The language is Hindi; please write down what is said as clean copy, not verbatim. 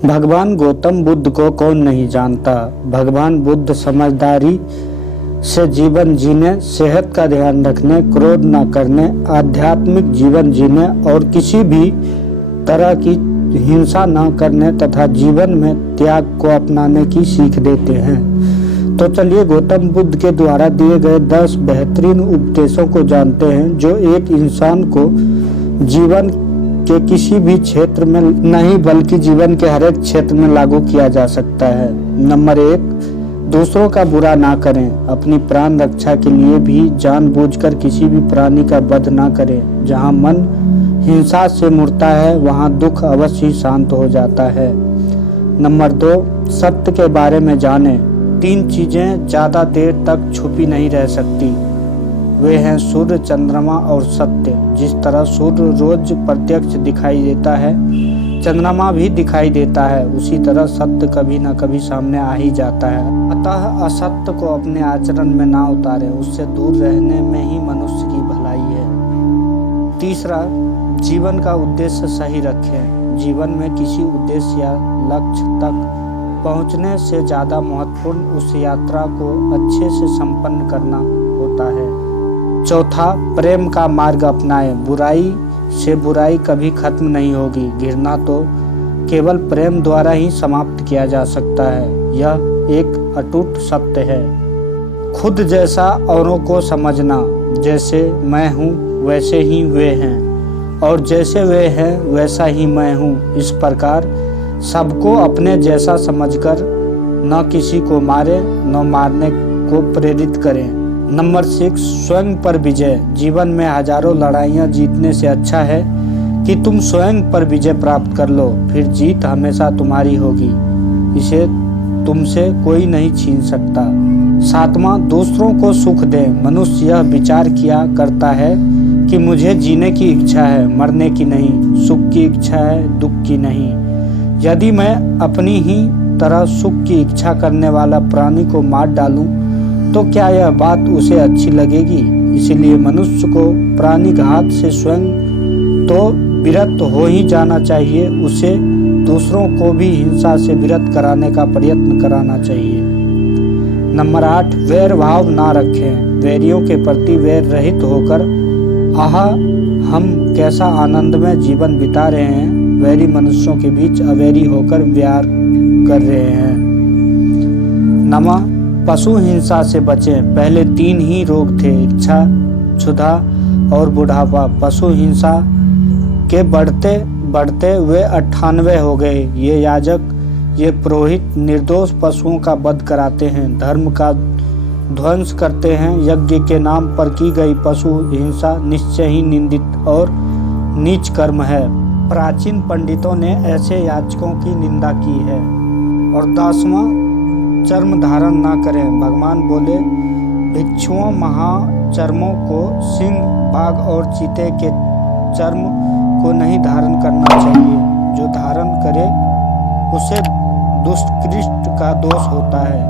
भगवान गौतम बुद्ध को कौन नहीं जानता। भगवान बुद्ध समझदारी से जीवन जीने, सेहत का ध्यान रखने, क्रोध न करने, आध्यात्मिक जीवन जीने और किसी भी तरह की हिंसा न करने तथा जीवन में त्याग को अपनाने की सीख देते हैं। तो चलिए गौतम बुद्ध के द्वारा दिए गए 10 बेहतरीन उपदेशों को जानते हैं जो एक इंसान को जीवन के किसी भी क्षेत्र में नहीं बल्कि जीवन के हर एक क्षेत्र में लागू किया जा सकता है। नंबर 1, दूसरों का बुरा ना करें। अपनी प्राण रक्षा के लिए भी जानबूझकर किसी भी प्राणी का वध ना करें। जहां मन हिंसा से मुड़ता है वहां दुख अवश्य ही शांत हो जाता है। नंबर 2, सत्य के बारे में जानें। 3 चीजें ज्यादा देर तक छुपी नहीं रह सकती, वे हैं सूर्य, चंद्रमा और सत्य। जिस तरह सूर्य रोज प्रत्यक्ष दिखाई देता है, चंद्रमा भी दिखाई देता है, उसी तरह सत्य कभी न कभी सामने आ ही जाता है। अतः असत्य को अपने आचरण में ना उतारें, उससे दूर रहने में ही मनुष्य की भलाई है। तीसरा, जीवन का उद्देश्य सही रखें। जीवन में किसी उद्देश्य या लक्ष्य तक पहुंचने से ज़्यादा महत्वपूर्ण उस यात्रा को अच्छे से संपन्न करना होता है। चौथा, प्रेम का मार्ग अपनाएं। बुराई से बुराई कभी खत्म नहीं होगी। घृणा तो केवल प्रेम द्वारा ही समाप्त किया जा सकता है, यह एक अटूट सत्य है। खुद जैसा औरों को समझना। जैसे मैं हूँ वैसे ही वे हैं और जैसे वे हैं वैसा ही मैं हूँ। इस प्रकार सबको अपने जैसा समझकर न किसी को मारे न मारने को प्रेरित करें। नंबर 6, स्वयं पर विजय। जीवन में हजारों लड़ाइयाँ जीतने से अच्छा है कि तुम स्वयं पर विजय प्राप्त कर लो, फिर जीत हमेशा तुम्हारी होगी, इसे तुमसे कोई नहीं छीन सकता। 7वां, दूसरों को सुख दें। मनुष्य यह विचार किया करता है कि मुझे जीने की इच्छा है, मरने की नहीं, सुख की इच्छा है, दुख की नहीं। यदि मैं अपनी ही तरह सुख की इच्छा करने वाला प्राणी को मार डालूं तो क्या यह बात उसे अच्छी लगेगी। इसलिए मनुष्य को प्राणी घात से स्वयं तो विरत हो ही जाना चाहिए, उसे दूसरों को भी हिंसा से विरत कराने का प्रयत्न कराना चाहिए। नंबर 8, वैर भाव ना रखें। वैरियों के प्रति वैर रहित होकर आहा हम कैसा आनंदमय जीवन बिता रहे हैं, वैरी मनुष्यों के बीच अवैरी होकर प्यार कर रहे हैं। नवा, पशु हिंसा से बचें। पहले 3 ही रोग थे, इच्छा, क्षुधा और बुढ़ापा। पशु हिंसा के बढ़ते बढ़ते वे 98 हो गए। ये याजक, ये पुरोहित निर्दोष पशुओं का वध कराते हैं, धर्म का ध्वंस करते हैं। यज्ञ के नाम पर की गई पशु हिंसा निश्चय ही निंदित और नीच कर्म है। प्राचीन पंडितों ने ऐसे याचकों की निंदा की है। और 10वां, चर्म धारण ना करें। भगवान बोले, भिक्षुओं महाचर्मों को सिंह, बाघ और चीते के चर्म को नहीं धारण करना चाहिए। जो धारण करे उसे दुष्कृष्ट का दोष होता है।